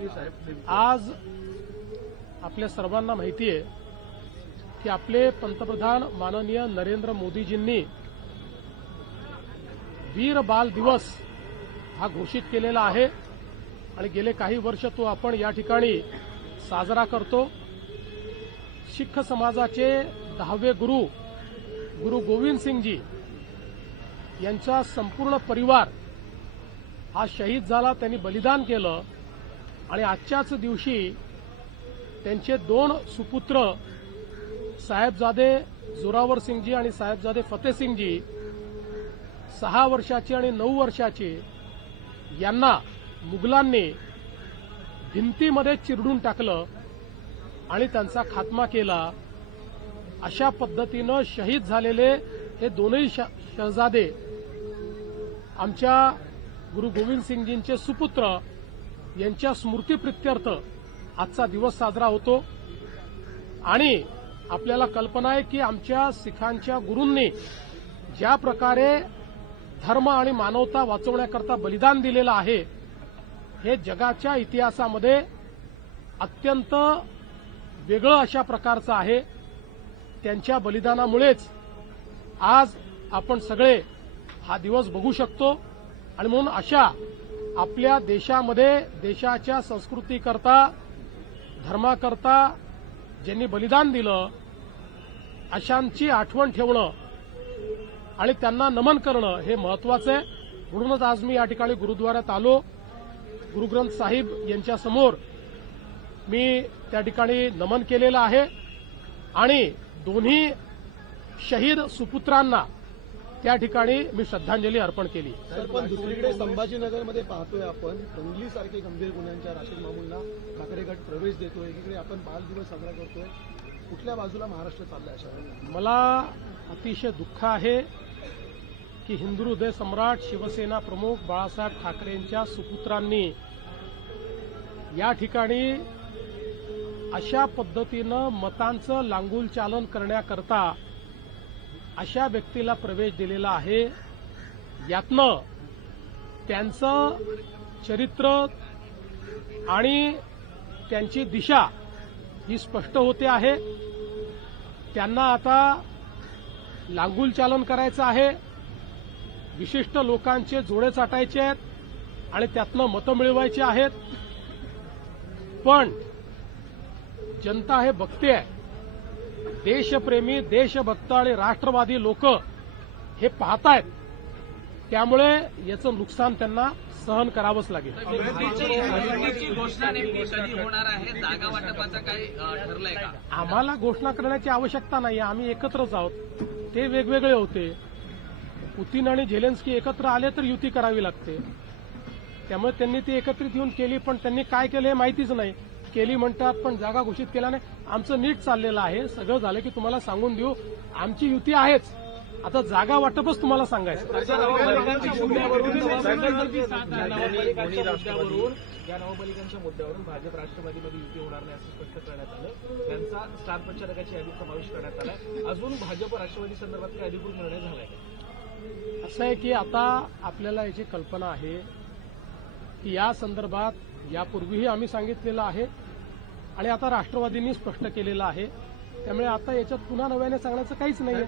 आज आपल्या सर्वांना माहिती आहे की आपले पंतप्रधान माननीय नरेंद्र मोदीजींनी वीर बाल दिवस हा घोषित केलेला आहे आणि गेले काही वर्ष तो आपण या ठिकाणी साजरा करतो। शीख समाजाचे 10वे गुरु गोविंद सिंगजी यांचा संपूर्ण परिवार हा शहीद झाला, त्यांनी बलिदान केलं आणि आजच्याच दिवशी त्यांचे 2 सुपुत्र साहेबजादे जोरावर सिंगजी आणि साहेबजादे फतेह सिंगजी 6 वर्षाचे आणि 9 वर्षाचे यांना मुघलांनी भिंतीमध्ये चिरडून टाकलं आणि त्यांचा खात्मा केला। अशा पद्धतीनं शहीद झालेले हे दोनही शहजादे आमच्या गुरु गोविंद सिंगजींचे सुपुत्र यांच्या स्मृतीप्रित्यर्थ आजचा दिवस साजरा होतो। आणि आपल्याला कल्पना आहे की आमच्या सिखांच्या गुरूंनी ज्या प्रकारे धर्म आणि मानवता वाचवण्याकरता बलिदान दिलेलं आहे हे जगाच्या इतिहासामध्ये अत्यंत वेगळं अशा प्रकारचं आहे। त्यांच्या बलिदानामुळेच आज आपण सगळे हा दिवस बघू शकतो आणि म्हणून अशा आपल्या देशामध्ये देशाच्या संस्कृतीकरता धर्माकरता ज्यांनी बलिदान दिलं अशांची आठवण ठेवणं आणि त्यांना नमन करणं हे महत्वाचं आहे। म्हणूनच आज मी या ठिकाणी गुरुद्वारात आलो। गुरु ग्रंथ साहिब यांच्यासमोर मी त्या ठिकाणी नमन केलेलं आहे आणि दोन्ही शहीद सुपुत्रांना त्या ठिकाणी मी श्रद्धांजली अर्पण केली। पण दुसरीकडे संभाजीनगरमध्ये पाहतोय आपण दंगलीसारखे गंभीर गुन्ह्यांच्या राशीद मामूलला ठाकरे गट प्रवेश देतोय, एकीकडे आपण बाल दिवस साजरा करतोय। कुठल्या बाजूला महाराष्ट्र चाललाय अशा वेळेला? मला अतिशय दुःख आहे की हिंदू हृदय सम्राट शिवसेना प्रमुख बाळासाहेब ठाकरेंच्या सुपुत्रांनी या ठिकाणी अशा पद्धतीनं मतांचं लांगुल चालन करण्याकरता अशा व्यक्तीला प्रवेश दिलेला आहे। यातनं त्यांचं चरित्र आणि त्यांची दिशा ही स्पष्ट होते आहे। त्यांना आता लांगुल चालन करायचं आहे, विशिष्ट लोकांचे जोडे चाटायचे आहेत आणि त्यातनं मतं मिळवायची आहेत। पण जनता हे बघते आहे, देशप्रेमी देशभक्त आणि राष्ट्रवादी लोक हे पाहतायत, त्यामुळे याचं नुकसान त्यांना सहन करावंच लागेल। घोषणा नेमकी कधी होणार आहे? जागा वाटपाचं काही ठरलंय का? आम्हाला घोषणा करण्याची आवश्यकता नाही, आम्ही एकत्रच आहोत। ते वेगवेगळे होते, पुतीन आणि झेलेन्स्की एकत्र आले तर युती करावी लागते, त्यामुळे त्यांनी ती एकत्रित येऊन केली। पण त्यांनी काय केलं हे माहितीच नाही, केली म्हणतात पण जागा घोषित केला नाही। आमचं नीट चाललेलं आहे, सगळं झालं की तुम्हाला सांगून देऊ। आमची युती आहेच, आता जागा वाटपच तुम्हाला सांगायचं। या नवपालिकांच्या मुद्द्यावरून भाजप राष्ट्रवादीमध्ये युती होणार नाही असं स्पष्ट करण्यात आलं। त्यांचा स्टार प्रचारकाची यादीत समावेश करण्यात आलाय। अजून भाजप राष्ट्रवादी संदर्भात काय अधिकृत निर्णय झालाय? असं आहे की आता आपल्याला याची कल्पना आहे की या संदर्भात यापूर्वीही आम्ही सांगितलेलं आहे आणि आता राष्ट्रवादींनी स्पष्ट केलेलं आहे, त्यामुळे आता याच्यात पुन्हा नव्याने सांगण्याचं काहीच नाहीये।